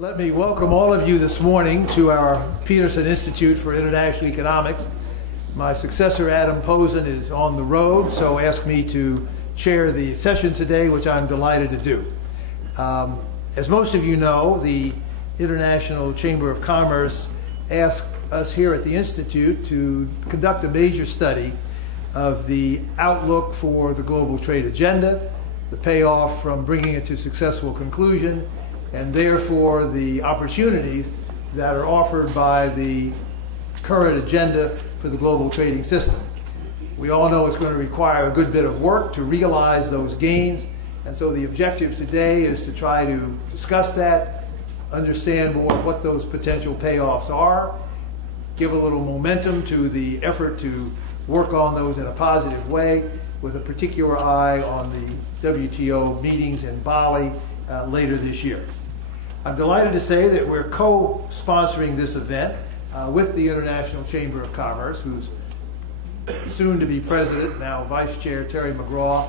Let me welcome all of you this morning to our Peterson Institute for International Economics. My successor, Adam Posen, is on the road, so asked me to chair the session today, which I'm delighted to do. As most of you know, the International Chamber of Commerce asked us here at the Institute to conduct a major study of the outlook for the global trade agenda, the payoff from bringing it to successful conclusion, and therefore the opportunities that are offered by the current agenda for the global trading system. We all know it's going to require a good bit of work to realize those gains, and so the objective today is to try to discuss that, understand more what those potential payoffs are, give a little momentum to the effort to work on those in a positive way, with a particular eye on the WTO meetings in Bali later this year. I'm delighted to say that we're co-sponsoring this event with the International Chamber of Commerce, whose soon-to-be president, now Vice Chair Terry McGraw,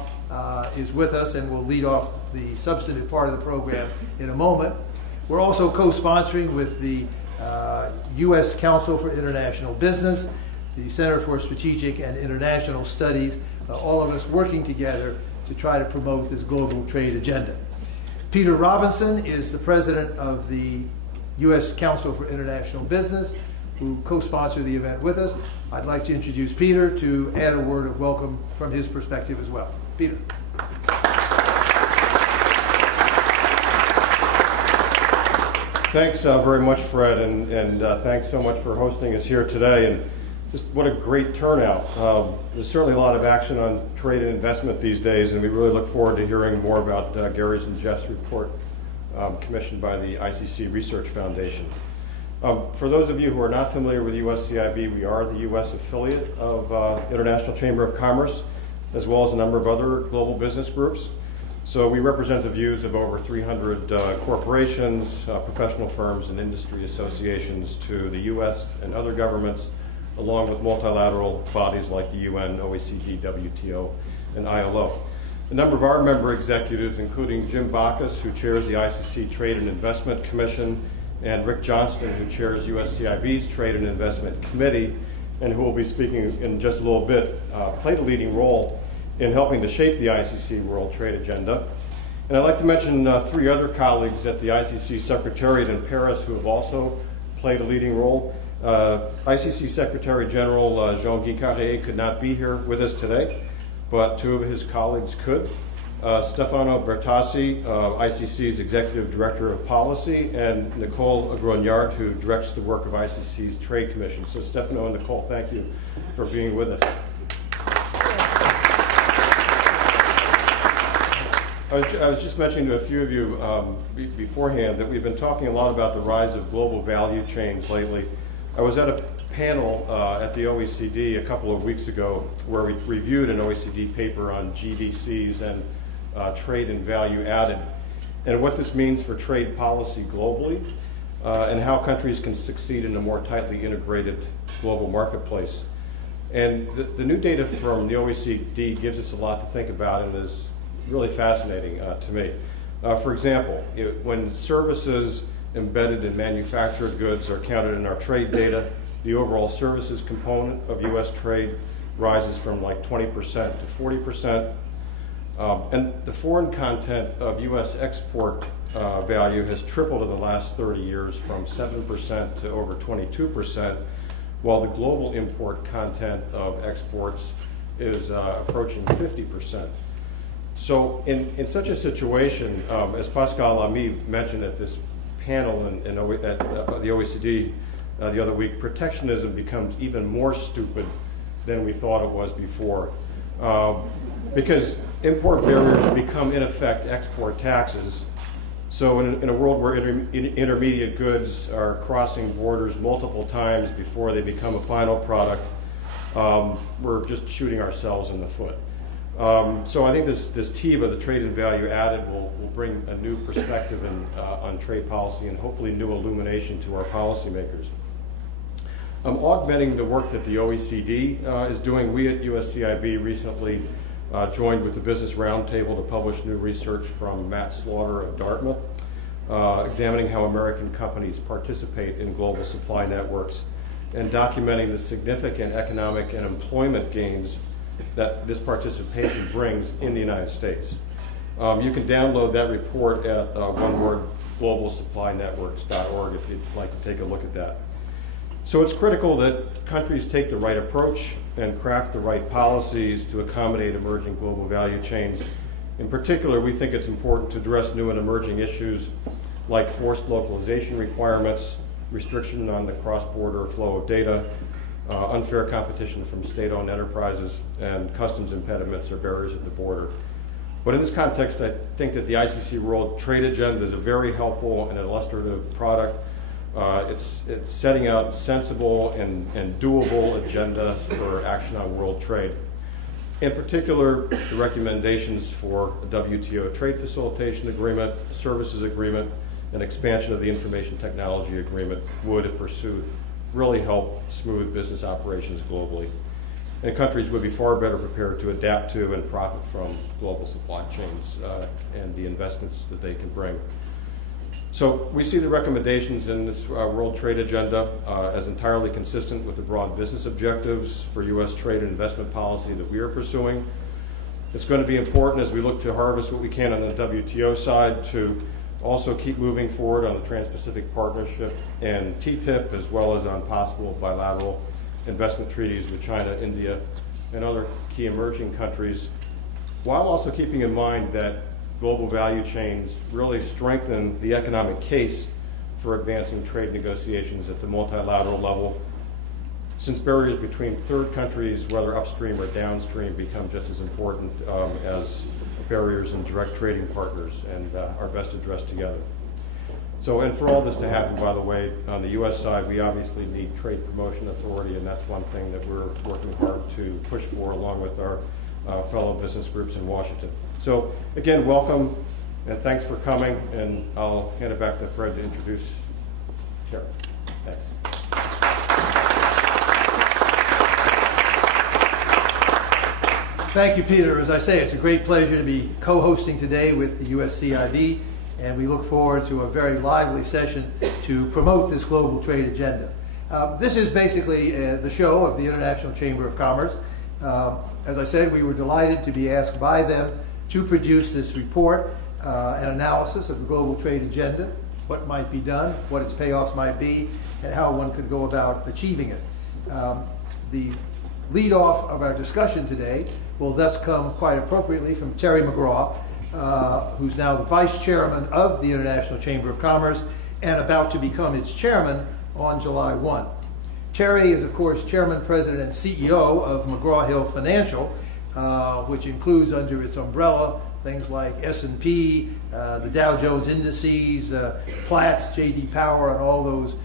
is with us and will lead off the substantive part of the program in a moment. We're also co-sponsoring with the U.S. Council for International Business, the Center for Strategic and International Studies, all of us working together to try to promote this global trade agenda. Peter Robinson is the president of the U.S. Council for International Business, who co-sponsored the event with us. I'd like to introduce Peter to add a word of welcome from his perspective as well. Peter. Thanks very much, Fred, and thanks so much for hosting us here today. And just what a great turnout. There's certainly a lot of action on trade and investment these days, and we really look forward to hearing more about Gary's and Jeff's report commissioned by the Icc Research Foundation. For those of you who are not familiar with USCIB, we are the U.S. affiliate of International Chamber of Commerce, as well as a number of other global business groups. So we represent the views of over 300 corporations, professional firms, and industry associations to the U.S. and other governments, along with multilateral bodies like the UN, OECD, WTO, and ILO. A number of our member executives, including Jim Bacchus, who chairs the Icc Trade and Investment Commission, and Rick Johnston, who chairs USCIB's Trade and Investment Committee, and who will be speaking in just a little bit, played a leading role in helping to shape the Icc World Trade Agenda. And I'd like to mention three other colleagues at the Icc Secretariat in Paris who have also played a leading role. Icc Secretary General Jean-Guy Carré could not be here with us today, but two of his colleagues could. Stefano Bertassi, ICC's Executive Director of Policy, and Nicole Grognard, who directs the work of ICC's Trade Commission. So Stefano and Nicole, thank you for being with us. I was just mentioning to a few of you beforehand that we've been talking a lot about the rise of global value chains lately. I was at a panel at the OECD a couple of weeks ago where we reviewed an OECD paper on GVCs and trade and value added, and what this means for trade policy globally, and how countries can succeed in a more tightly integrated global marketplace. And the new data from the OECD gives us a lot to think about and is really fascinating to me. For example, when services embedded in manufactured goods are counted in our trade data, the overall services component of U.S. trade rises from like 20% to 40%. And the foreign content of U.S. export value has tripled in the last 30 years from 7% to over 22%, while the global import content of exports is approaching 50%. So in such a situation, as Pascal Lamy mentioned at this panel at the OECD the other week, protectionism becomes even more stupid than we thought it was before. Because import barriers become, in effect, export taxes. So in a world where intermediate goods are crossing borders multiple times before they become a final product, we're just shooting ourselves in the foot. So I think this TIVA, the trade and value added, will bring a new perspective on trade policy and hopefully new illumination to our policymakers. Augmenting the work that the OECD is doing, we at USCIB recently joined with the Business Roundtable to publish new research from Matt Slaughter of Dartmouth examining how American companies participate in global supply networks, and documenting the significant economic and employment gains that this participation brings in the United States. You can download that report at onewordglobalsupply.networks.org if you'd like to take a look at that. So it's critical that countries take the right approach and craft the right policies to accommodate emerging global value chains. In particular, we think it's important to address new and emerging issues like forced localization requirements, restriction on the cross-border flow of data, unfair competition from state-owned enterprises, and customs impediments or barriers at the border. But in this context, I think that the ICC World Trade Agenda is a very helpful and illustrative product. It's setting out sensible and doable agenda for action on world trade. In particular, the recommendations for a WTO trade facilitation agreement, a services agreement, and expansion of the information technology agreement would, if pursued, really help smooth business operations globally. And countries would be far better prepared to adapt to and profit from global supply chains and the investments that they can bring. So we see the recommendations in this World Trade Agenda as entirely consistent with the broad business objectives for U.S. trade and investment policy that we are pursuing. It's going to be important as we look to harvest what we can on the WTO side to also keep moving forward on the Trans-Pacific Partnership and TTIP, as well as on possible bilateral investment treaties with China, India, and other key emerging countries, while also keeping in mind that global value chains really strengthen the economic case for advancing trade negotiations at the multilateral level, since barriers between third countries, whether upstream or downstream, become just as important as barriers in direct trading partners and are best addressed together. So, and for all this to happen, by the way, on the U.S. side, we obviously need trade promotion authority, and that's one thing that we're working hard to push for along with our fellow business groups in Washington. So, again, welcome, and thanks for coming, and I'll hand it back to Fred to introduce Chair. Thanks. Thank you, Peter. As I say, it's a great pleasure to be co-hosting today with the USCIB, and we look forward to a very lively session to promote this global trade agenda. This is basically the show of the International Chamber of Commerce. As I said, we were delighted to be asked by them to produce this report, an analysis of the global trade agenda, what might be done, what its payoffs might be, and how one could go about achieving it. The lead-off of our discussion today will thus come quite appropriately from Terry McGraw, who's now the Vice Chairman of the International Chamber of Commerce and about to become its Chairman on July 1. Terry is, of course, Chairman, President, and CEO of McGraw-Hill Financial, which includes under its umbrella things like S&P, the Dow Jones Indices, Platts, J.D. Power, and all those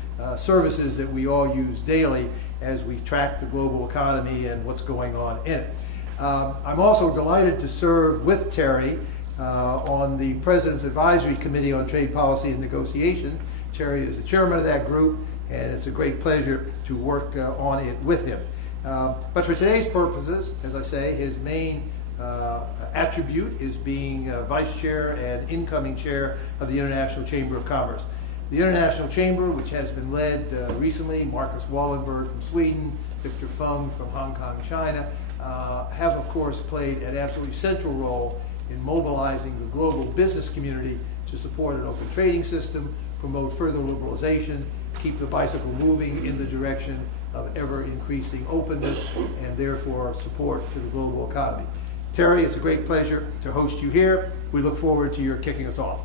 services that we all use daily as we track the global economy and what's going on in it. I'm also delighted to serve with Terry on the President's Advisory Committee on Trade Policy and Negotiation. Terry is the chairman of that group, and it's a great pleasure to work on it with him. But for today's purposes, as I say, his main attribute is being Vice Chair and incoming Chair of the International Chamber of Commerce. The International Chamber, which has been led recently, Marcus Wallenberg from Sweden, Victor Fung from Hong Kong, China, have, of course, played an absolutely central role in mobilizing the global business community to support an open trading system, promote further liberalization, keep the bicycle moving in the direction of ever-increasing openness, and therefore support to the global economy. Terry, it's a great pleasure to host you here. We look forward to your kicking us off.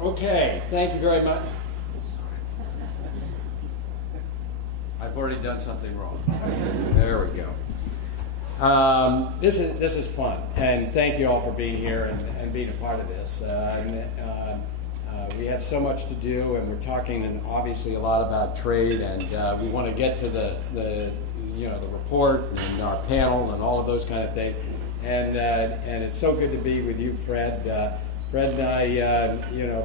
Okay, thank you very much. I've already done something wrong. There we go. This is fun, and thank you all for being here and being a part of this. We have so much to do, and we're talking obviously a lot about trade, and we want to get to the report and our panel and all of those kind of things. And it's so good to be with you, Fred. Fred and I,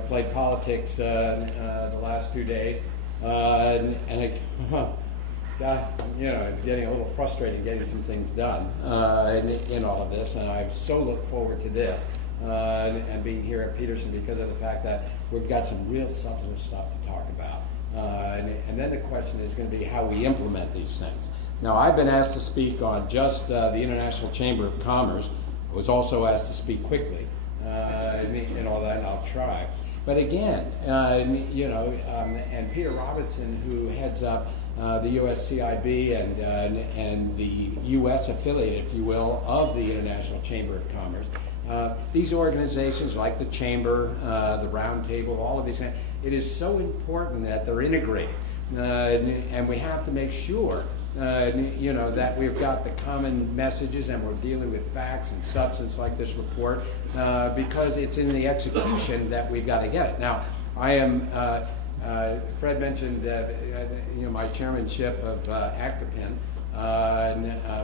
played politics the last 2 days, it's getting a little frustrating getting some things done in all of this, and I so look forward to this and being here at Peterson because of the fact that we've got some real substantive stuff to talk about. And then the question is going to be how we implement these things. Now, I've been asked to speak on just the International Chamber of Commerce. I was also asked to speak quickly and all that, and I'll try. But again, and Peter Robinson, who heads up the USCIB and the U.S. affiliate, if you will, of the International Chamber of Commerce, these organizations like the Chamber, the Round Table, all of these things, it is so important that they're integrated. And we have to make sure, that we've got the common messages and we're dealing with facts and substance like this report because it's in the execution that we've got to get it. Now, I am, Fred mentioned, my chairmanship of ACTAPIN.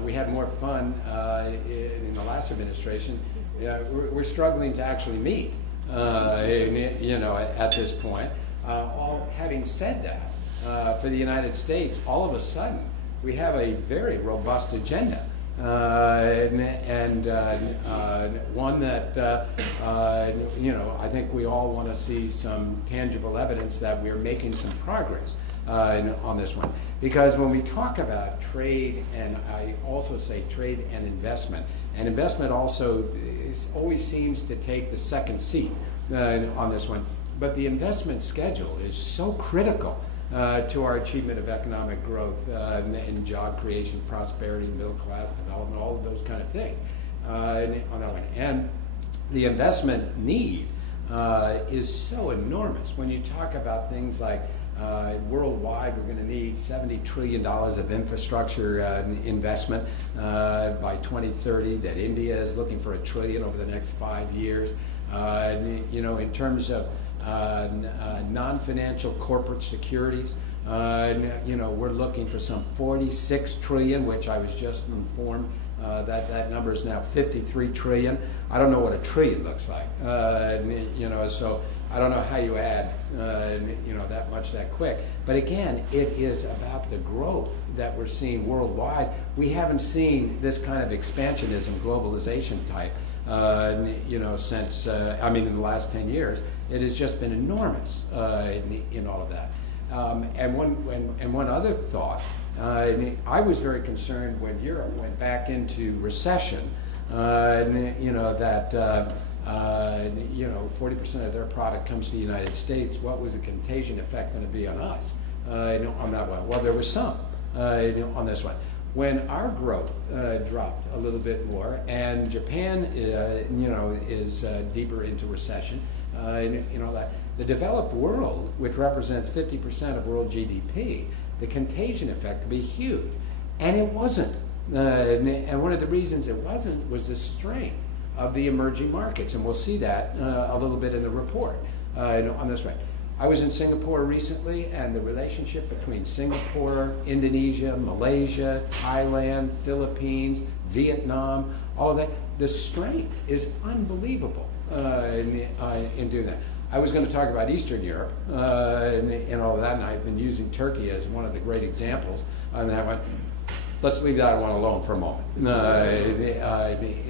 We had more fun in the last administration. We're struggling to actually meet, at this point. Having said that, for the United States, all of a sudden, we have a very robust agenda, and one that, I think we all want to see some tangible evidence that we're making some progress on this one. Because when we talk about trade, and I also say trade and investment also always seems to take the second seat on this one. But the investment schedule is so critical to our achievement of economic growth and job creation, prosperity, middle class development, all of those kind of things on that one. And the investment need is so enormous. When you talk about things like worldwide, we're going to need $70 trillion of infrastructure investment by 2030, that India is looking for $1 trillion over the next 5 years. In terms of non-financial corporate securities, we're looking for some 46 trillion, which I was just informed that number is now 53 trillion. I don't know what a trillion looks like, so I don't know how you add, that much that quick. But again, it is about the growth that we're seeing worldwide. We haven't seen this kind of expansionism, globalization type, since, in the last 10 years. It has just been enormous in all of that. And one other thought, I was very concerned when Europe went back into recession, that 40% of their product comes to the United States. What was the contagion effect going to be on us on that one? Well, there was some on this one. When our growth dropped a little bit more, and Japan, is deeper into recession, that the developed world, which represents 50% of world GDP, the contagion effect could be huge, and it wasn't. And one of the reasons it wasn't was the strength of the emerging markets, and we'll see that a little bit in the report on this one. I was in Singapore recently, and the relationship between Singapore, Indonesia, Malaysia, Thailand, Philippines, Vietnam, all of that, the strength is unbelievable in doing that. I was going to talk about Eastern Europe and all of that, and I've been using Turkey as one of the great examples on that one. Let's leave that one alone for a moment in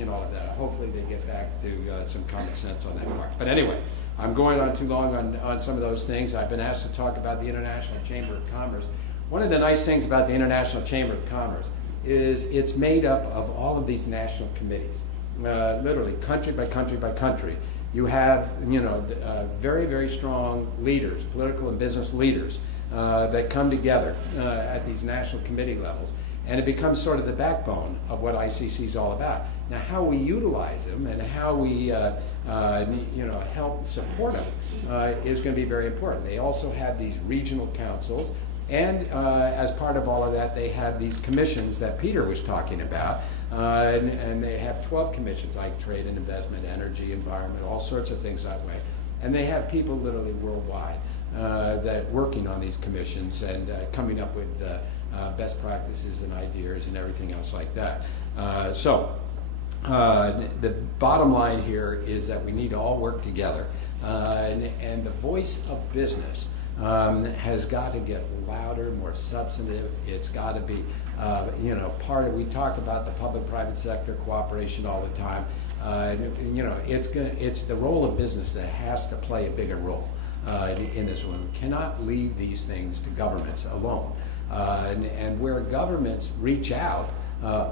all of that. Hopefully they get back to some common sense on that part. But anyway, I'm going on too long on some of those things. I've been asked to talk about the International Chamber of Commerce. One of the nice things about the International Chamber of Commerce is it's made up of all of these national committees, literally country by country by country. You have, very, very strong leaders, political and business leaders, that come together at these national committee levels. And it becomes sort of the backbone of what ICC is all about. Now, how we utilize them and how we, help support them is going to be very important. They also have these regional councils, and as part of all of that, they have these commissions that Peter was talking about, and they have 12 commissions, like trade and investment, energy, environment, all sorts of things that way. And they have people literally worldwide that working on these commissions and coming up with best practices and ideas and everything else like that. The bottom line here is that we need to all work together, and the voice of business has got to get louder, more substantive. It's got to be, part of. We talk about the public-private sector cooperation all the time. It's the role of business that has to play a bigger role in this one. We cannot leave these things to governments alone. And where governments reach out,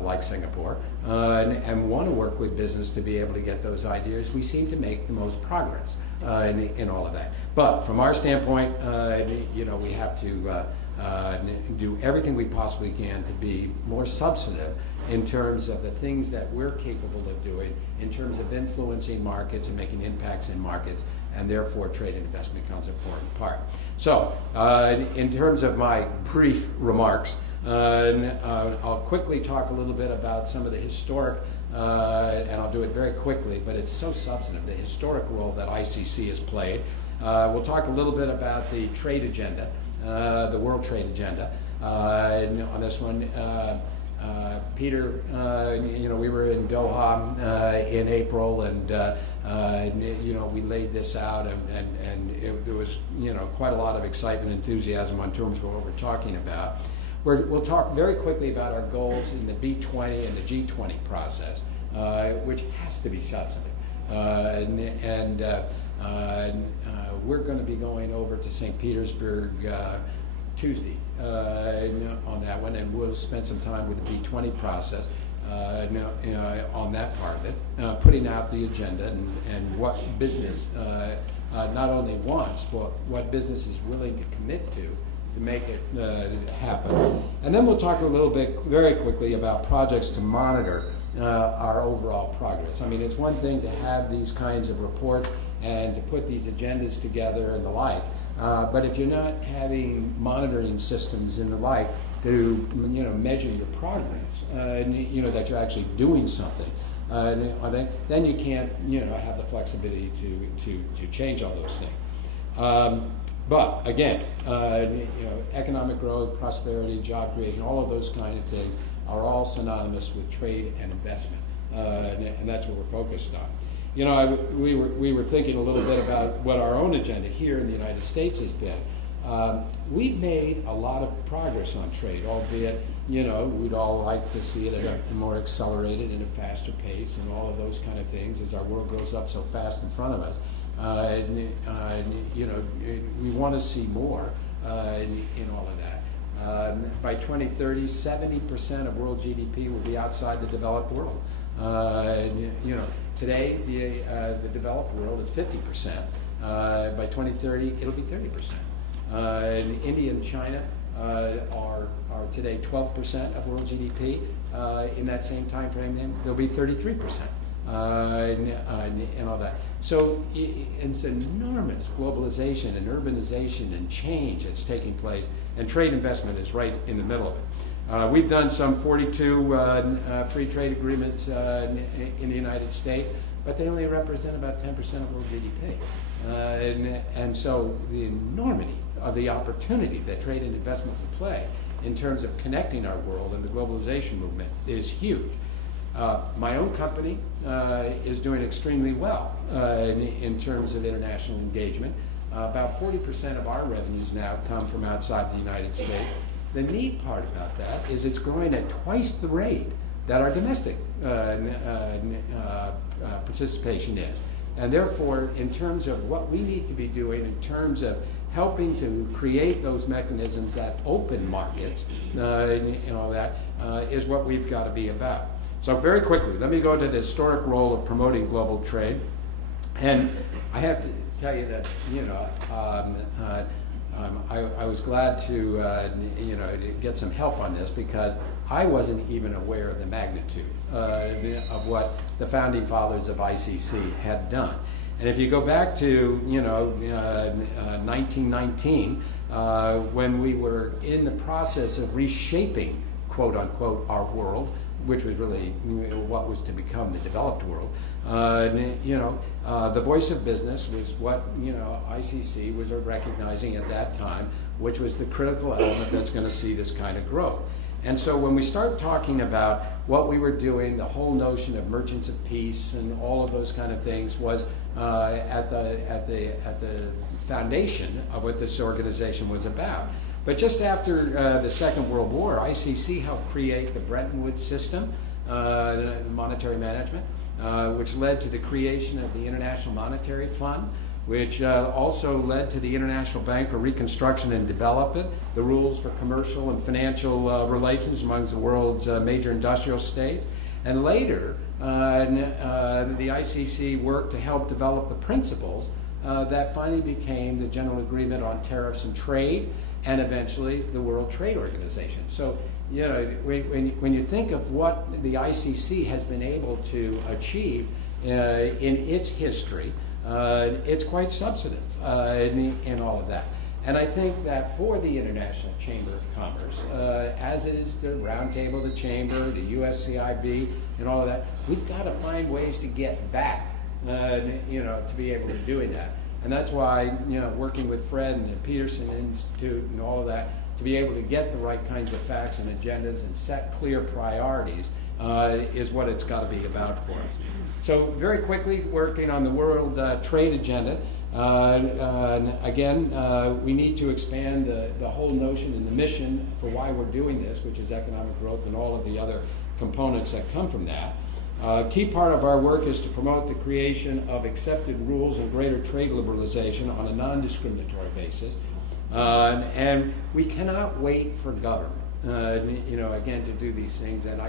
like Singapore, and want to work with business to be able to get those ideas, we seem to make the most progress in all of that. But from our standpoint, we have to do everything we possibly can to be more substantive in terms of the things that we're capable of doing, in terms of influencing markets and making impacts in markets, and therefore trade and investment becomes an important part. So, in terms of my brief remarks, I'll quickly talk a little bit about some of the historic, and I'll do it very quickly, but it's so substantive, the historic role that ICC has played. We'll talk a little bit about the trade agenda, the world trade agenda. On this one, Peter, we were in Doha in April, and we laid this out, and there was quite a lot of excitement and enthusiasm on terms of what we're talking about. We'll talk very quickly about our goals in the B20 and the G20 process, which has to be substantive. We're going to be going over to St. Petersburg Tuesday on that one, and we'll spend some time with the B20 process on that part of it, putting out the agenda and what business not only wants, but what business is willing to commit to make it happen. And then we'll talk a little bit, very quickly, about projects to monitor our overall progress. I mean, it's one thing to have these kinds of reports and to put these agendas together and the like, but if you're not having monitoring systems and the like to measure your progress, that you're actually doing something, then you can't have the flexibility to change all those things. But again, economic growth, prosperity, job creation, all of those kind of things are all synonymous with trade and investment, and that's what we're focused on. We were thinking a little bit about what our own agenda here in the United States has been. We've made a lot of progress on trade, albeit we'd all like to see it at a more accelerated and a faster pace, and all of those kind of things as our world grows up so fast in front of us. We want to see more in all of that. By 2030, 70% of world GDP will be outside the developed world. Today the developed world is 50%. By 2030, it'll be 30%. India and China are today 12% of world GDP. In that same time frame, then they'll be 33%. And all that. So it's enormous globalization and urbanization and change that's taking place, and trade investment is right in the middle of it. We've done some 42 free trade agreements in the United States, but they only represent about 10% of world GDP. And so the enormity of the opportunity that trade and investment will play in terms of connecting our world and the globalization movement is huge. My own company is doing extremely well in terms of international engagement. About 40% of our revenues now come from outside the United States. The neat part about that is it's growing at twice the rate that our domestic participation is. And therefore, in terms of what we need to be doing in terms of helping to create those mechanisms that open markets and all that is what we've got to be about. So very quickly, let me go to the historic role of promoting global trade. And I have to tell you that, I was glad to, get some help on this, because I wasn't even aware of the magnitude of what the founding fathers of ICC had done. And if you go back to, 1919, when we were in the process of reshaping, quote unquote, our world, which was really what was to become the developed world. The voice of business was what ICC was recognizing at that time, which was the critical element that's going to see this kind of growth. And so when we start talking about what we were doing, the whole notion of merchants of peace and all of those kind of things was at the foundation of what this organization was about. But just after the Second World War, ICC helped create the Bretton Woods system, monetary management, which led to the creation of the International Monetary Fund, which also led to the International Bank for Reconstruction and Development, the rules for commercial and financial relations amongst the world's major industrial states. And later, the ICC worked to help develop the principles that finally became the General Agreement on Tariffs and Trade, and eventually the World Trade Organization. So, you know, when you think of what the ICC has been able to achieve in its history, it's quite substantive in all of that. And I think that for the International Chamber of Commerce, as is the Roundtable, the Chamber, the USCIB, and all of that, we've got to find ways to get back, you know, to be able to do that. And that's why, you know, working with Fred and the Peterson Institute and all of that, to be able to get the right kinds of facts and agendas and set clear priorities is what it's got to be about for us. So very quickly, working on the World Trade Agenda, again, we need to expand the whole notion and the mission for why we're doing this, which is economic growth and all of the other components that come from that. Key part of our work is to promote the creation of accepted rules and greater trade liberalization on a non-discriminatory basis. And we cannot wait for government, you know, again, to do these things. And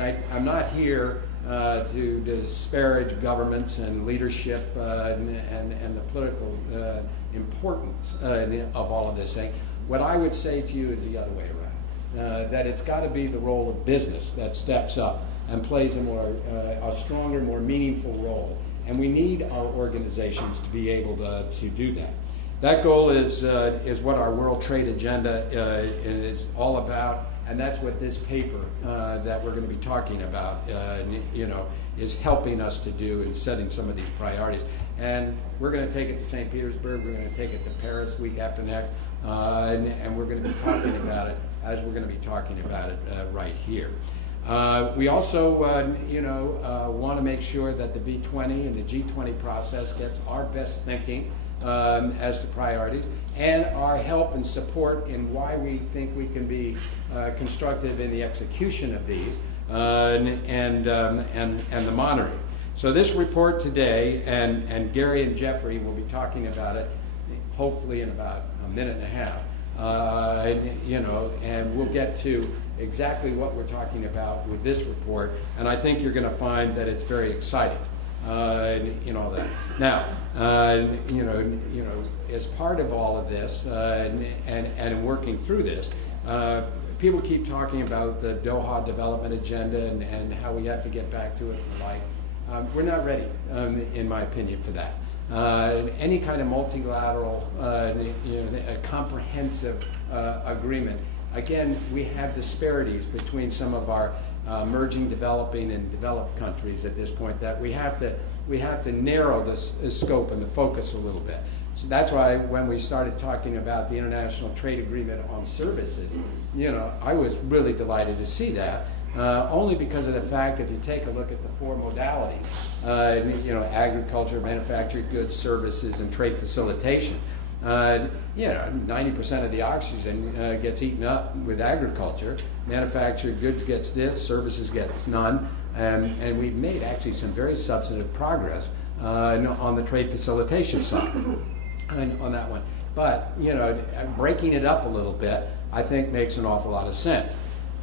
I'm not here to disparage governments and leadership and the political importance of all of this thing. What I would say to you is the other way around, that it's got to be the role of business that steps up and plays a stronger, more meaningful role. And we need our organizations to be able to do that. That goal is what our World Trade Agenda is all about, and that's what this paper that we're going to be talking about, you know, is helping us to do in setting some of these priorities. And we're going to take it to St. Petersburg, we're going to take it to Paris week after next, and we're going to be talking about it as we're going to be talking about it right here. We also, you know, want to make sure that the B20 and the G20 process gets our best thinking as the priorities, and our help and support in why we think we can be constructive in the execution of these and the monitoring. So this report today, and Gary and Jeffrey will be talking about it, hopefully in about a minute and a half, you know, and we'll get to exactly what we're talking about with this report, and I think you're going to find that it's very exciting in all that. Now, you know, as part of all of this and working through this, people keep talking about the Doha development agenda and how we have to get back to it and the like. We're not ready, in my opinion, for that. Any kind of multilateral, you know, a comprehensive agreement. Again, we have disparities between some of our emerging, developing, and developed countries at this point that we have to narrow the scope and the focus a little bit. So that's why when we started talking about the International Trade Agreement on Services, you know, I was really delighted to see that, only because of the fact if you take a look at the four modalities, you know, agriculture, manufactured goods, services, and trade facilitation. You know, 90% of the oxygen gets eaten up with agriculture. Manufactured goods gets this, services gets none, and we've made actually some very substantive progress on the trade facilitation side on that one. But, you know, breaking it up a little bit, I think makes an awful lot of sense.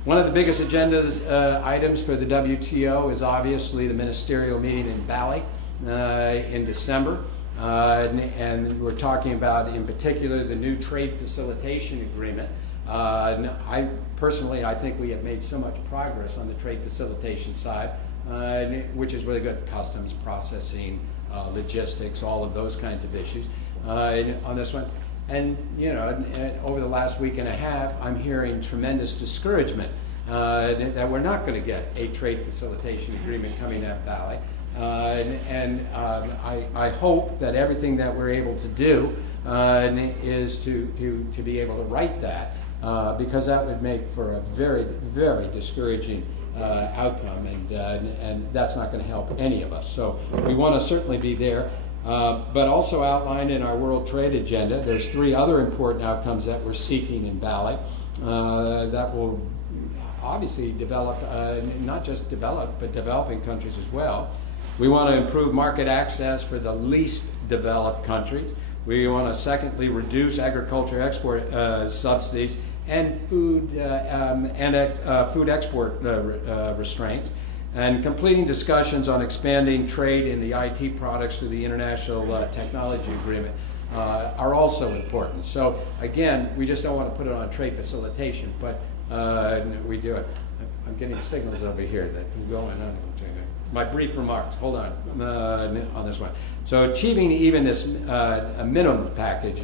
One of the biggest agendas items for the WTO is obviously the ministerial meeting in Bali in December. And we're talking about, in particular, the new trade facilitation agreement. I think we have made so much progress on the trade facilitation side, which is really good. Customs, processing, logistics, all of those kinds of issues on this one. And, you know, over the last week and a half, I'm hearing tremendous discouragement that we're not going to get a trade facilitation agreement coming out of Bali. I hope that everything that we're able to do is to be able to write that because that would make for a very, very discouraging outcome, and that's not going to help any of us. So we want to certainly be there. But also outlined in our World Trade Agenda, there's 3 other important outcomes that we're seeking in Bali that will obviously develop, not just develop, but developing countries as well. We want to improve market access for the least developed countries. We want to, secondly, reduce agriculture export subsidies and food export restraints, and completing discussions on expanding trade in the IT products through the International Technology Agreement are also important. So again, we just don't want to put it on trade facilitation, but we do it. I'm getting signals over here that can go on. My brief remarks, hold on this one. So achieving even this a minimum package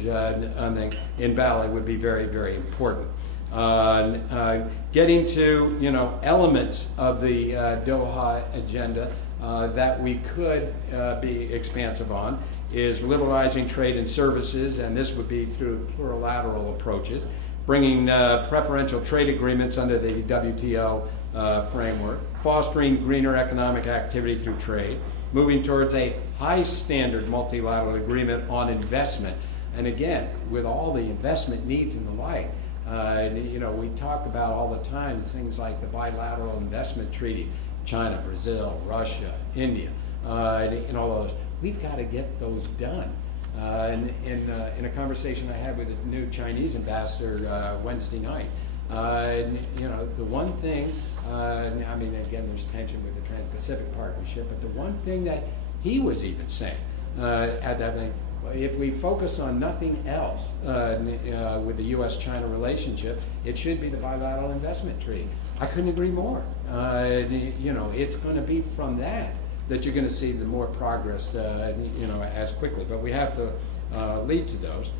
in Bali would be very, very important. Getting to elements of the Doha agenda that we could be expansive on is liberalizing trade and services, and this would be through plurilateral approaches, bringing preferential trade agreements under the WTO framework, fostering greener economic activity through trade, moving towards a high standard multilateral agreement on investment. And again, with all the investment needs and the like, we talk about all the time things like the bilateral investment treaty, China, Brazil, Russia, India, and all those. We've got to get those done. In a conversation I had with a new Chinese ambassador Wednesday night, the one thing, again, there's tension with the Trans-Pacific Partnership, but the one thing that he was even saying at that meeting, if we focus on nothing else with the U.S.-China relationship, it should be the bilateral investment treaty. I couldn't agree more. It's going to be from that you're going to see the more progress, as quickly. But we have to lead to those.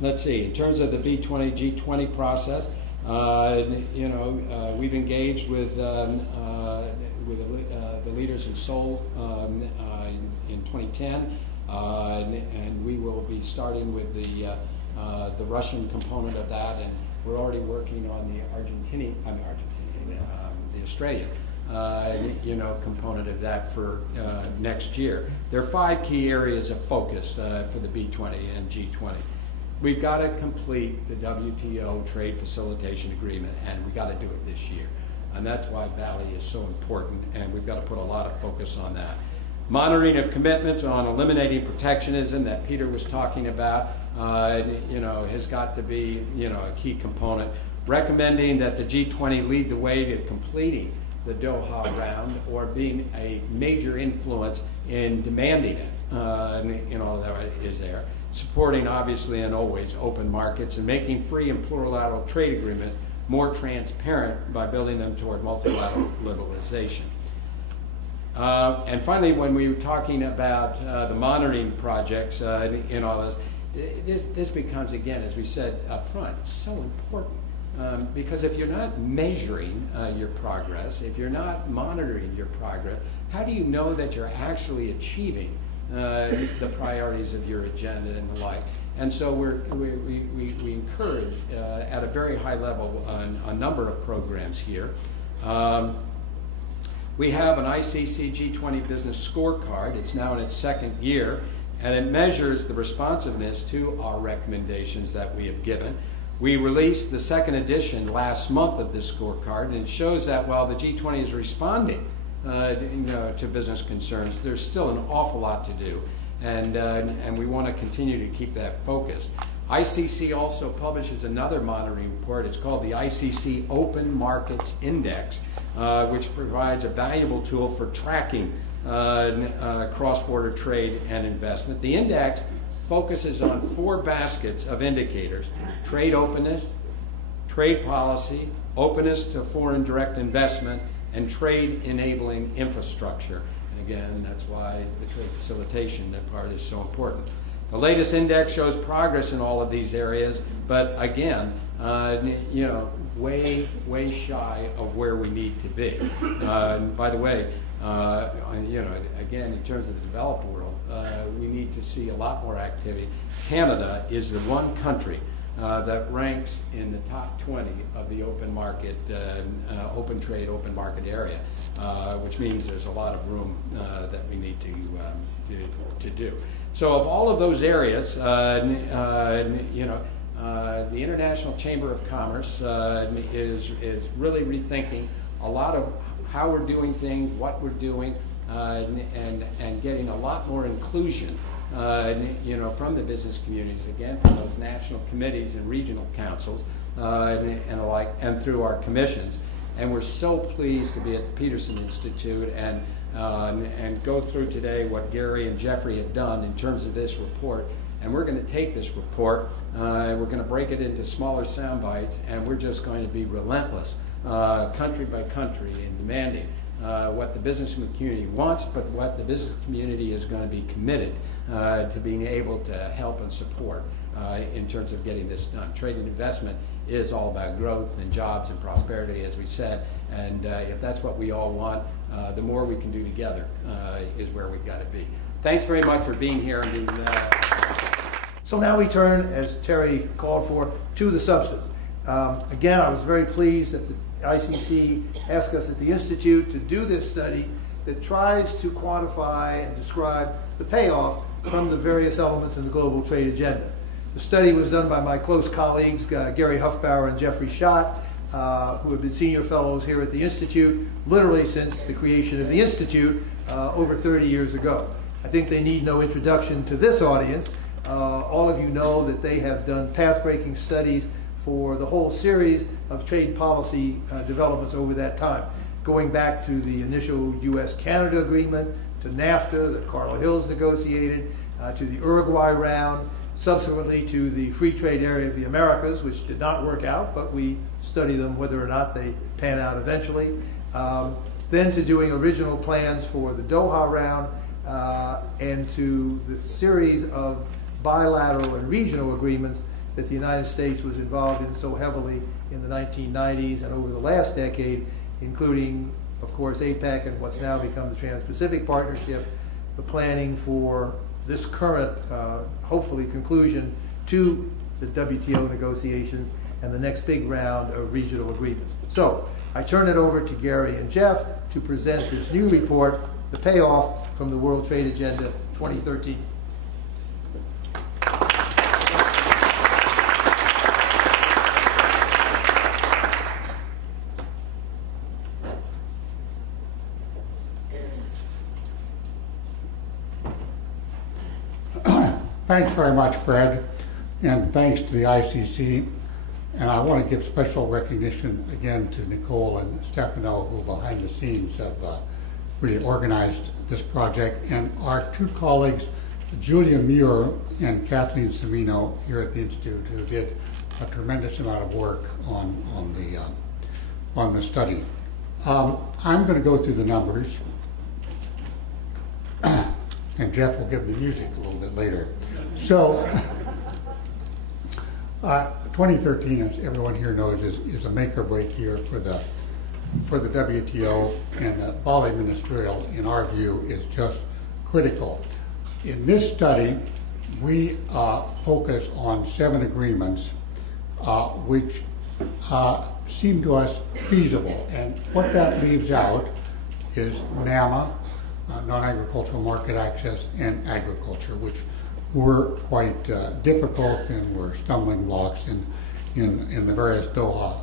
Let's see. In terms of the B20 G20 process, we've engaged with the leaders in Seoul in 2010. And we will be starting with the Russian component of that, and we're already working on the Australian component of that for next year. There are 5 key areas of focus for the B20 and G20. We've got to complete the WTO trade facilitation agreement, and we've got to do it this year. And that's why Bali is so important, and we've got to put a lot of focus on that. Monitoring of commitments on eliminating protectionism that Peter was talking about, has got to be, a key component. Recommending that the G20 lead the way to completing the Doha round or being a major influence in demanding it, that is there. Supporting, obviously, and always open markets and making free and plurilateral trade agreements more transparent by building them toward multilateral liberalization. And finally, when we were talking about the monitoring projects in all this becomes, again, as we said up front, so important. Because if you're not measuring your progress, if you're not monitoring your progress, how do you know that you're actually achieving the priorities of your agenda and the like? And so we encourage at a very high level a number of programs here. We have an Icc G20 Business Scorecard. It's now in its 2nd year, and it measures the responsiveness to our recommendations that we have given. We released the 2nd edition last month of this scorecard, and it shows that while the G20 is responding to business concerns, there's still an awful lot to do, and we want to continue to keep that focus. Icc also publishes another monitoring report. It's called the Icc Open Markets Index, which provides a valuable tool for tracking cross-border trade and investment. The index focuses on 4 baskets of indicators: trade openness, trade policy, openness to foreign direct investment, and trade enabling infrastructure. And again, that's why the trade facilitation, that part is so important. The latest index shows progress in all of these areas, but again, way shy of where we need to be. By the way, again, in terms of the developed world, we need to see a lot more activity. Canada is the one country that ranks in the top 20 of the open market, open trade, open market area, which means there's a lot of room that we need to do. So of all of those areas, the International Chamber of Commerce is really rethinking a lot of how we're doing things, what we're doing, and getting a lot more inclusion, from the business communities, again, from those national committees and regional councils, and alike, and through our commissions. And we're so pleased to be at the Peterson Institute and go through today what Gary and Jeffrey have done in terms of this report. And we're going to take this report, we're going to break it into smaller sound bites, and we're just going to be relentless, country by country, in demanding what the business community wants, but what the business community is going to be committed to being able to help and support in terms of getting this done. Trade and investment is all about growth and jobs and prosperity, as we said, and if that's what we all want, the more we can do together is where we've got to be. Thanks very much for being here. So now we turn, as Terry called for, to the substance. Again, I was very pleased that the ICC asked us at the Institute to do this study that tries to quantify and describe the payoff from the various elements in the global trade agenda. The study was done by my close colleagues, Gary Huffbauer and Jeffrey Schott, who have been senior fellows here at the Institute literally since the creation of the Institute over 30 years ago. I think they need no introduction to this audience. All of you know that they have done path-breaking studies for the whole series of trade policy developments over that time, going back to the initial U.S.-Canada agreement, to NAFTA that Carl Hills negotiated, to the Uruguay round, subsequently to the free trade area of the Americas, which did not work out, but we study them whether or not they pan out eventually, then to doing original plans for the Doha round, and to the series of bilateral and regional agreements that the United States was involved in so heavily in the 1990s and over the last decade, including, of course, APEC and what's now become the Trans-Pacific Partnership, the planning for this current, hopefully, conclusion to the WTO negotiations and the next big round of regional agreements. So I turn it over to Gary and Jeff to present this new report, The Payoff from the World Trade Agenda 2013. Thanks very much, Fred, and thanks to the ICC. And I want to give special recognition again to Nicole and Stefano, who behind the scenes have really organized this project, and our two colleagues, Julia Muir and Kathleen Semino here at the Institute, who did a tremendous amount of work on the study. I'm going to go through the numbers, and Jeff will give the music a little bit later. So, 2013, as everyone here knows, is a make or break year for the WTO, and the Bali Ministerial, in our view, is just critical. In this study, we focus on 7 agreements which seem to us feasible, and what that leaves out is NAMA, non-agricultural market access, and agriculture, which were quite difficult and were stumbling blocks in the various Doha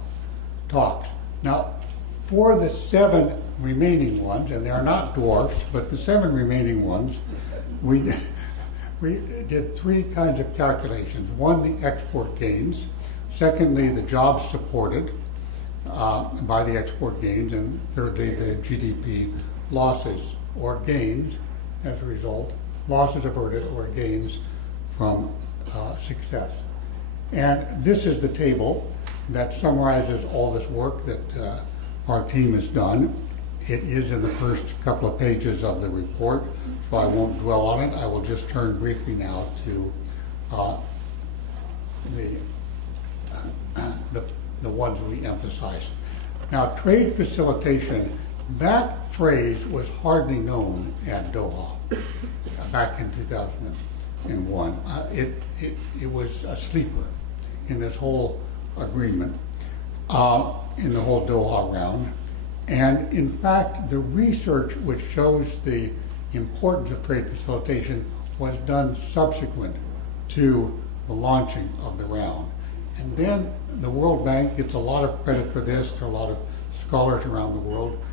talks. Now, for the 7 remaining ones, and they are not dwarfs, but the 7 remaining ones, we did 3 kinds of calculations. One, the export gains. Secondly, the jobs supported by the export gains. And thirdly, the GDP losses or gains as a result, losses averted or gains from success. And this is the table that summarizes all this work that our team has done. It is in the first couple of pages of the report, so I won't dwell on it. I will just turn briefly now to the ones we emphasize. Now, trade facilitation, that phrase was hardly known at Doha back in 2001. It was a sleeper. in this whole agreement, in the whole Doha round. And in fact, the research which shows the importance of trade facilitation was done subsequent to the launching of the round. And then the World Bank gets a lot of credit for this. There are a lot of scholars around the world.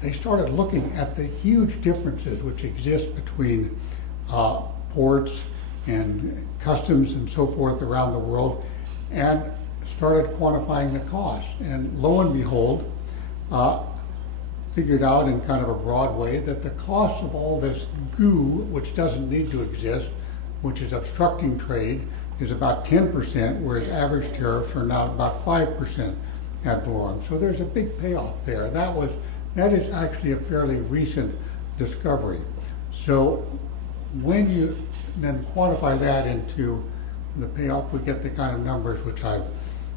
They started looking at the huge differences which exist between ports and customs and so forth around the world, and started quantifying the cost. And lo and behold, figured out in kind of a broad way that the cost of all this goo, which doesn't need to exist, which is obstructing trade, is about 10%, whereas average tariffs are now about 5% ad valorem. So there's a big payoff there. That is actually a fairly recent discovery. So when you then quantify that into the payoff, we get the kind of numbers which I've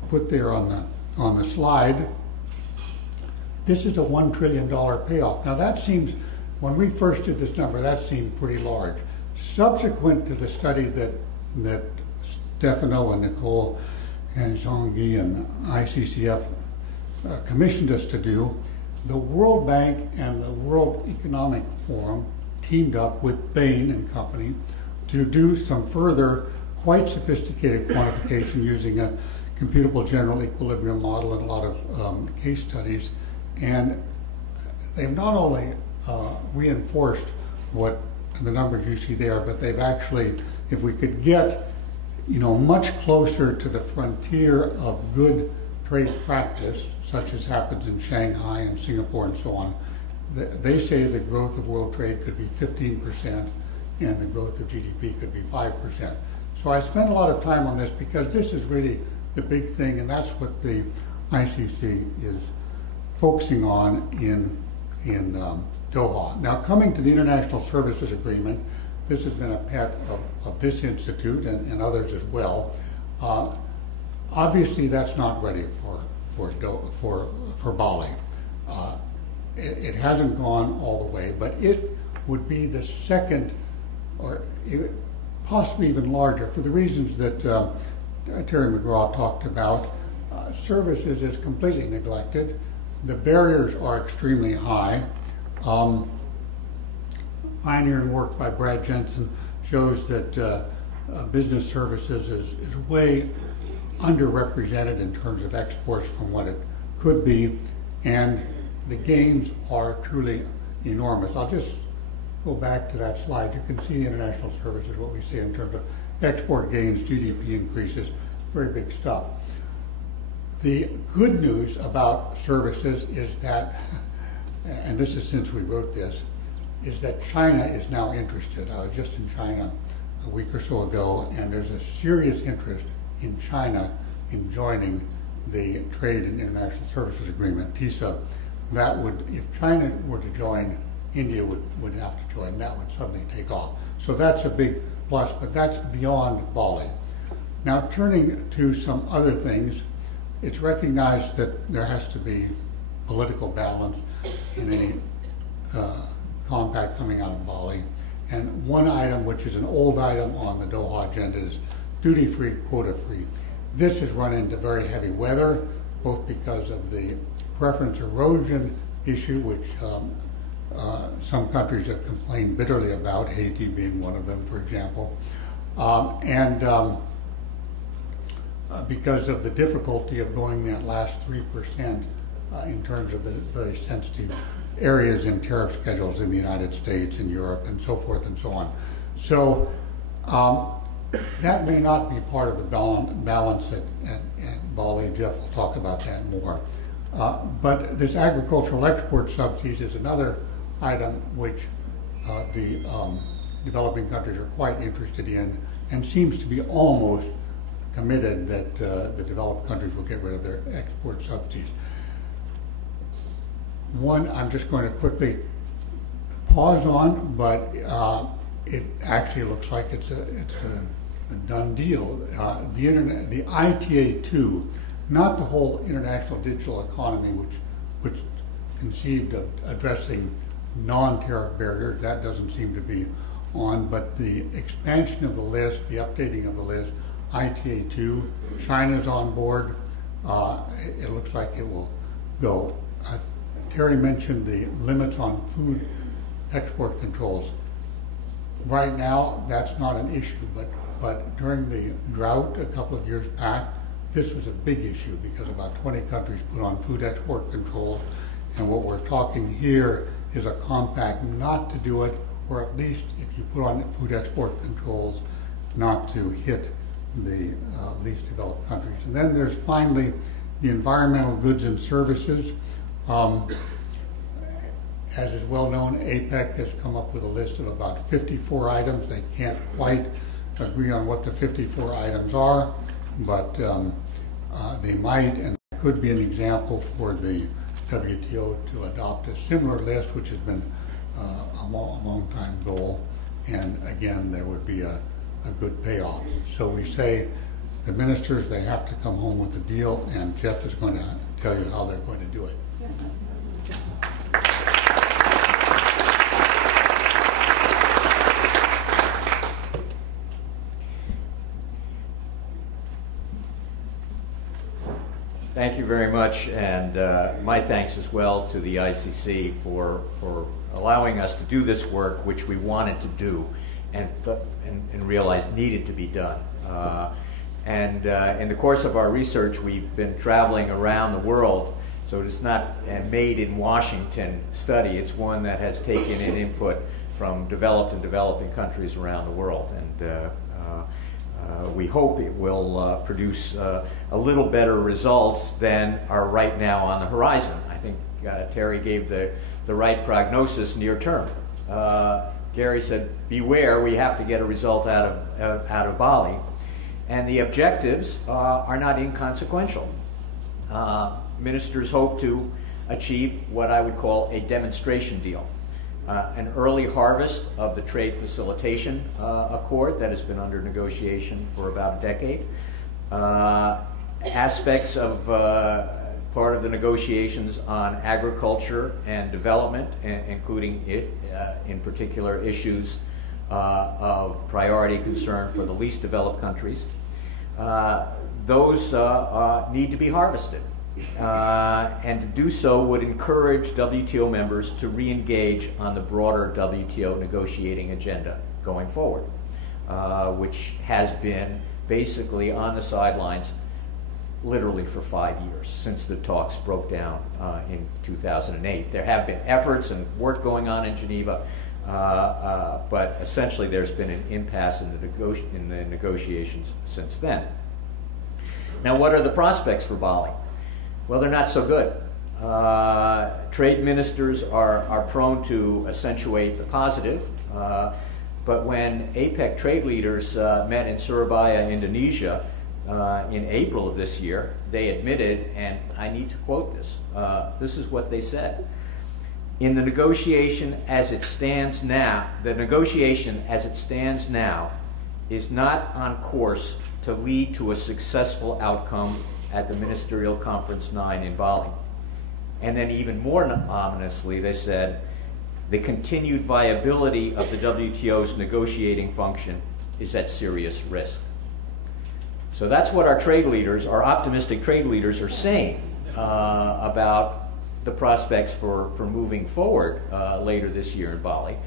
put there on the slide. This is a $1 trillion payoff. Now that seems, when we first did this number, that seemed pretty large. Subsequent to the study that Stefano and Nicole and Jean-Guy and ICCF commissioned us to do, the World Bank and the World Economic Forum teamed up with Bain and Company to do some further quite sophisticated quantification using a computable general equilibrium model and a lot of case studies. And they've not only reinforced what the numbers you see there, but they've actually, if we could get much closer to the frontier of good trade practice, such as happens in Shanghai and Singapore and so on, they say the growth of world trade could be 15% and the growth of GDP could be 5%. So I spent a lot of time on this because this is really the big thing, and that's what the ICC is focusing on in Doha. Now, coming to the International Services Agreement, this has been a pet of this institute and others as well. Obviously, that's not ready for Bali. It hasn't gone all the way, but it would be the second, or possibly even larger, for the reasons that Terry McGraw talked about. Services is completely neglected. The barriers are extremely high. Pioneering work by Brad Jensen shows that business services is way underrepresented in terms of exports from what it could be, and the gains are truly enormous. I'll just go back to that slide. You can see international services, what we see in terms of export gains, GDP increases, very big stuff. The good news about services is that, and this is since we wrote this, is that China is now interested. I was just in China a week or so ago, and there's a serious interest in China in joining the Trade and International Services Agreement, TISA. That would, if China were to join, India would have to join. That would suddenly take off. So that's a big plus, but that's beyond Bali. Now, turning to some other things, it's recognized that there has to be political balance in any compact coming out of Bali. And one item, which is an old item on the Doha agenda, is duty-free, quota-free. This has run into very heavy weather, both because of the preference erosion issue, which some countries have complained bitterly about, Haiti being one of them, for example, and because of the difficulty of going that last 3% in terms of the very sensitive areas in tariff schedules in the United States and Europe and so forth and so on. So that may not be part of the balance at Bali. Jeff will talk about that more. But this agricultural export subsidies is another item which the developing countries are quite interested in, and seems to be almost committed that the developed countries will get rid of their export subsidies. One I'm just going to quickly pause on, but it actually looks like it's a done deal. The ITA2, not the whole international digital economy, which conceived of addressing non-tariff barriers, that doesn't seem to be on, but the expansion of the list, the updating of the list, ITA2. China's on board. It looks like it will go. Terry mentioned the limits on food export controls. Right now, that's not an issue, but during the drought a couple of years back, this was a big issue because about 20 countries put on food export controls, and what we're talking here is a compact not to do it, or at least if you put on food export controls, not to hit the least developed countries. And then there's finally the environmental goods and services. As is well known, APEC has come up with a list of about 54 items. They can't quite agree on what the 54 items are, but they might, and that could be an example for the WTO to adopt a similar list, which has been a long time goal, and again, there would be a good payoff. So we say the ministers, they have to come home with a deal, and Jeff is going to tell you how they're going to do it. Thank you very much, and my thanks as well to the ICC for allowing us to do this work, which we wanted to do and realized needed to be done. In the course of our research, we've been traveling around the world, so it's not a made in Washington study. It's one that has taken in input from developed and developing countries around the world. And we hope it will produce a little better results than are right now on the horizon. I think Terry gave the right prognosis near term. Gary said, beware, we have to get a result out of Bali. And the objectives are not inconsequential. Ministers hope to achieve what I would call a demonstration deal. An early harvest of the trade facilitation accord that has been under negotiation for about a decade. Aspects of part of the negotiations on agriculture and development, including in particular issues of priority concern for the least developed countries. Those need to be harvested. And to do so would encourage WTO members to re-engage on the broader WTO negotiating agenda going forward, which has been basically on the sidelines literally for 5 years, since the talks broke down in 2008. There have been efforts and work going on in Geneva, but essentially there's been an impasse in the negotiations since then. Now, what are the prospects for Bali? Well, they're not so good. Trade ministers are prone to accentuate the positive, but when APEC trade leaders met in Surabaya, Indonesia, in April of this year, they admitted, and I need to quote this, this is what they said: in the negotiation as it stands now, the negotiation as it stands now is not on course to lead to a successful outcome at the Ministerial Conference 9 in Bali. And then even more ominously, they said, the continued viability of the WTO's negotiating function is at serious risk. So that's what our trade leaders, our optimistic trade leaders, are saying about the prospects for moving forward later this year in Bali.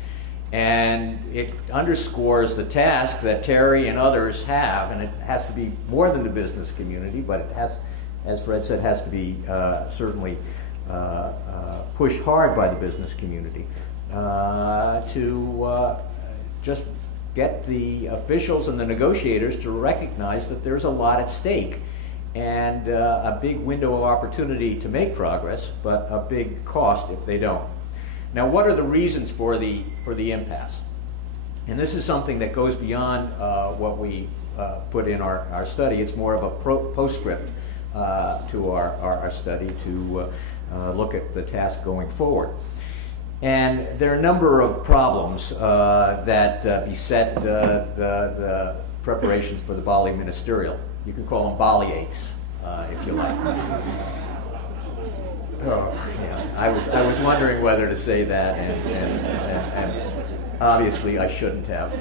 And it underscores the task that Terry and others have, and it has to be more than the business community, but it has, as Fred said, has to be certainly pushed hard by the business community to just get the officials and the negotiators to recognize that there's a lot at stake and a big window of opportunity to make progress, but a big cost if they don't. Now, what are the reasons for the impasse? And this is something that goes beyond what we put in our study. It's more of a postscript to our study to look at the task going forward. And there are a number of problems that beset the preparations for the Bali Ministerial. You can call them Bali aches, if you like. Oh, yeah. I was wondering whether to say that, and obviously I shouldn't have.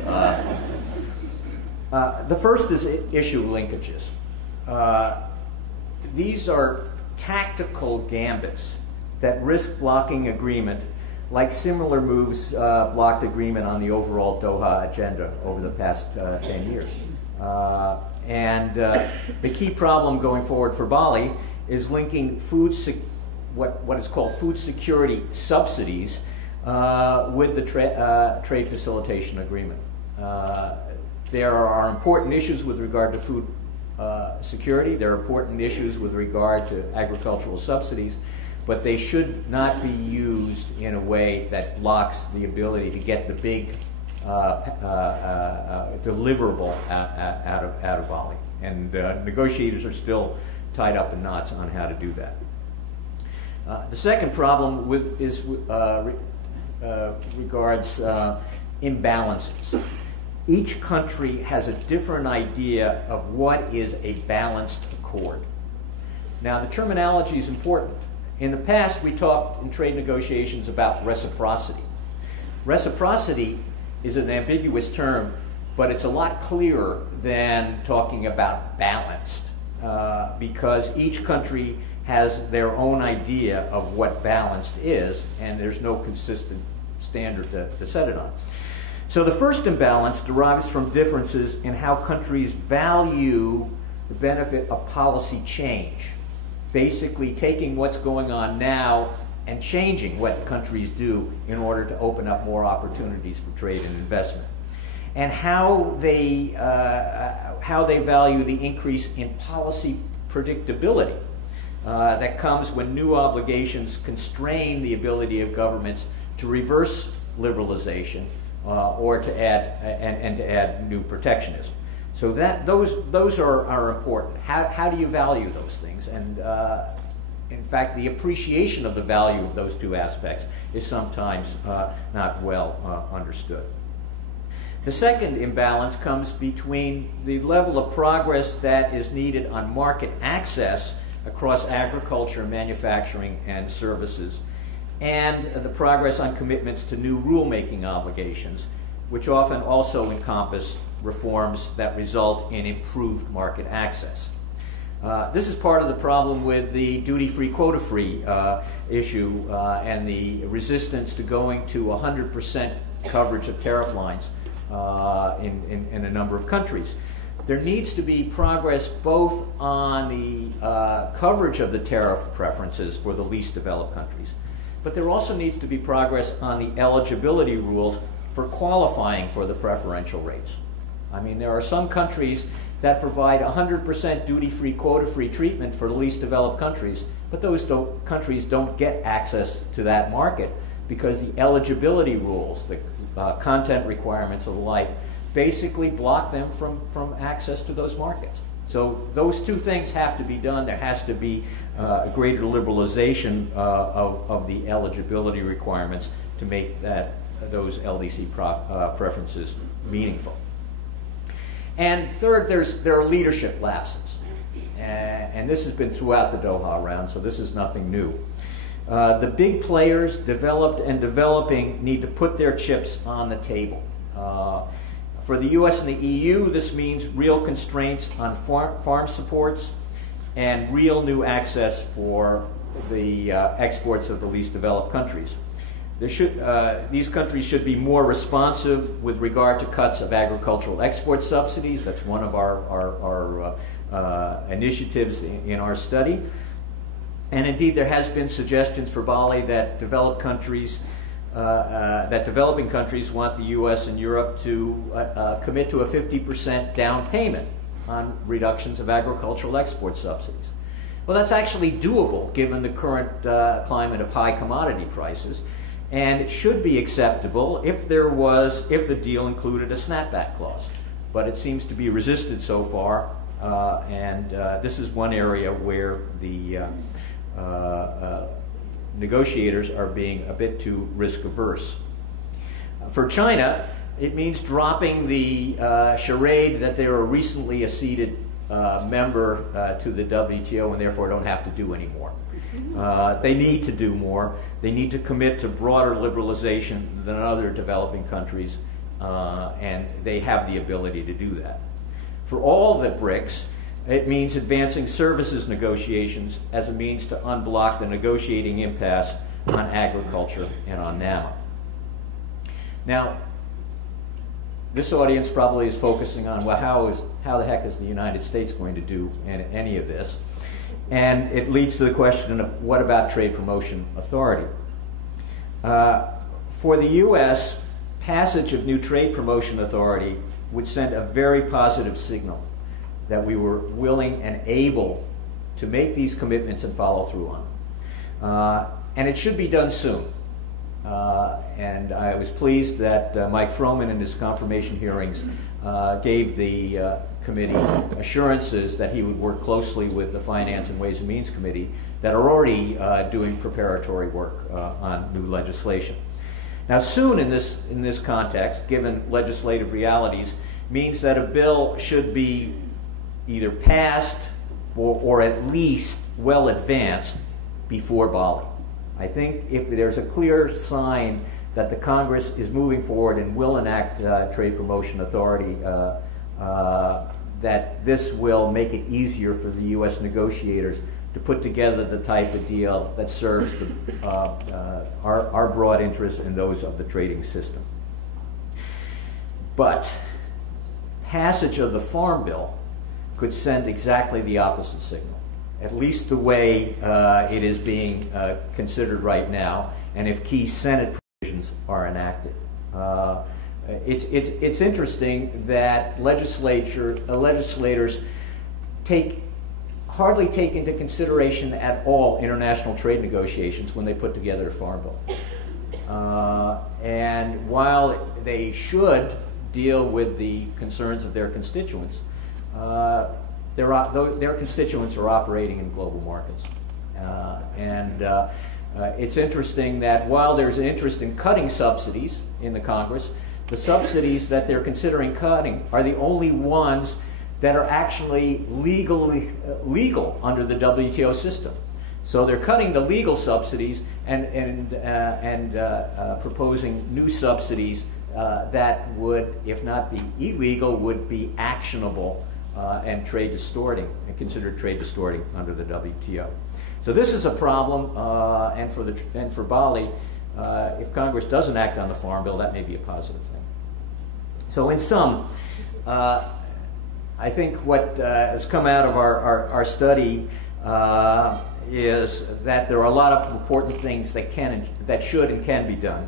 The first is issue linkages. These are tactical gambits that risk blocking agreement, like similar moves blocked agreement on the overall Doha agenda over the past 10 years. The key problem going forward for Bali is linking what is called food security subsidies with the trade facilitation agreement. There are important issues with regard to food security. There are important issues with regard to agricultural subsidies, but they should not be used in a way that blocks the ability to get the big deliverable out of Bali. And negotiators are still tied up in knots on how to do that. The second problem regards imbalances. Each country has a different idea of what is a balanced accord. Now, the terminology is important. In the past, we talked in trade negotiations about reciprocity. Reciprocity is an ambiguous term, but it's a lot clearer than talking about balanced, because each country has their own idea of what balanced is, and there's no consistent standard to set it on. So the first imbalance derives from differences in how countries value the benefit of policy change. Basically taking what's going on now and changing what countries do in order to open up more opportunities for trade and investment. And how they value the increase in policy predictability that comes when new obligations constrain the ability of governments to reverse liberalization or to add new protectionism. So those are important. How do you value those things? And in fact, the appreciation of the value of those two aspects is sometimes not well understood. The second imbalance comes between the level of progress that is needed on market access across agriculture, manufacturing, and services, and the progress on commitments to new rulemaking obligations, which often also encompass reforms that result in improved market access. This is part of the problem with the duty-free, quota-free issue and the resistance to going to 100% coverage of tariff lines in a number of countries. There needs to be progress both on the coverage of the tariff preferences for the least developed countries, but there also needs to be progress on the eligibility rules for qualifying for the preferential rates. I mean, there are some countries that provide 100% duty-free, quota-free treatment for the least developed countries, but those countries don't get access to that market because the eligibility rules, the content requirements and the like, basically block them from access to those markets. So those two things have to be done. There has to be a greater liberalization of the eligibility requirements to make those LDC preferences meaningful. And third, there are leadership lapses. And this has been throughout the Doha round, so this is nothing new. The big players, developed and developing, need to put their chips on the table. For the US and the EU, this means real constraints on farm supports and real new access for the exports of the least developed countries. These countries should be more responsive with regard to cuts of agricultural export subsidies. That's one of our initiatives in our study. And indeed, there has been suggestions for Bali that developing countries want the U.S. and Europe to commit to a 50% down payment on reductions of agricultural export subsidies. Well, that's actually doable given the current climate of high commodity prices. And it should be acceptable if the deal included a snapback clause. But it seems to be resisted so far, and this is one area where the negotiators are being a bit too risk averse. For China, it means dropping the charade that they are a recently acceded member to the WTO and therefore don't have to do any more. They need to do more. They need to commit to broader liberalization than other developing countries, and they have the ability to do that. For all the BRICS, it means advancing services negotiations as a means to unblock the negotiating impasse on agriculture and on NAMA. Now, this audience probably is focusing on, well, how the heck is the United States going to do any of this? And it leads to the question of, what about trade promotion authority? For the U.S., passage of new trade promotion authority would send a very positive signal that we were willing and able to make these commitments and follow through on them. And it should be done soon. And I was pleased that Mike Froman in his confirmation hearings gave the committee assurances that he would work closely with the Finance and Ways and Means Committee that are already doing preparatory work on new legislation. Now, soon in this context, given legislative realities, means that a bill should be either passed or at least well advanced before Bali. I think if there's a clear sign that the Congress is moving forward and will enact trade promotion authority, that this will make it easier for the U.S. negotiators to put together the type of deal that serves our broad interests and those of the trading system. But passage of the Farm Bill could send exactly the opposite signal, at least the way it is being considered right now, and if key Senate provisions are enacted. It's interesting that legislators hardly take into consideration at all international trade negotiations when they put together a Farm Bill. And while they should deal with the concerns of their constituents, their constituents are operating in global markets. It's interesting that while there's an interest in cutting subsidies in the Congress, the subsidies that they're considering cutting are the only ones that are actually legal under the WTO system. So they're cutting the legal subsidies and proposing new subsidies that would, if not be illegal, would be actionable and trade distorting, and considered trade distorting under the WTO. So this is a problem, and for Bali, if Congress doesn't act on the Farm Bill, that may be a positive thing. So in sum, I think what has come out of our study is that there are a lot of important things that should and can be done.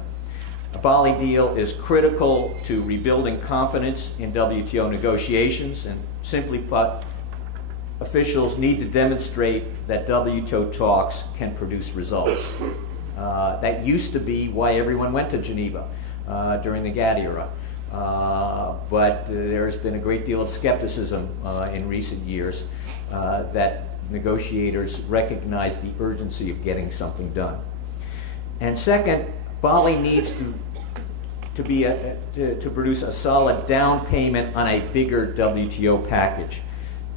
A Bali deal is critical to rebuilding confidence in WTO negotiations, and simply put, officials need to demonstrate that WTO talks can produce results. That used to be why everyone went to Geneva during the GATT era. But there's been a great deal of skepticism in recent years that negotiators recognize the urgency of getting something done. And second, Bali needs to produce a solid down payment on a bigger WTO package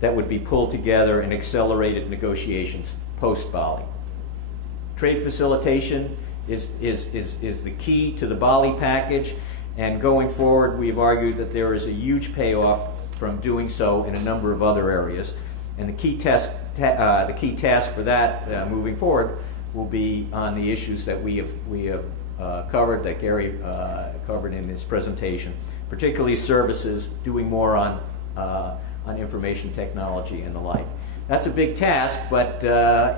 that would be pulled together in accelerated negotiations post-Bali. Trade facilitation is the key to the Bali package, and going forward, we've argued that there is a huge payoff from doing so in a number of other areas. And the key task for that moving forward will be on the issues that we have covered, that Gary covered in his presentation, particularly services, doing more on information technology and the like. That's a big task, but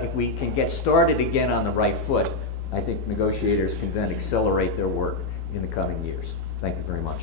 if we can get started again on the right foot, I think negotiators can then accelerate their work in the coming years. Thank you very much.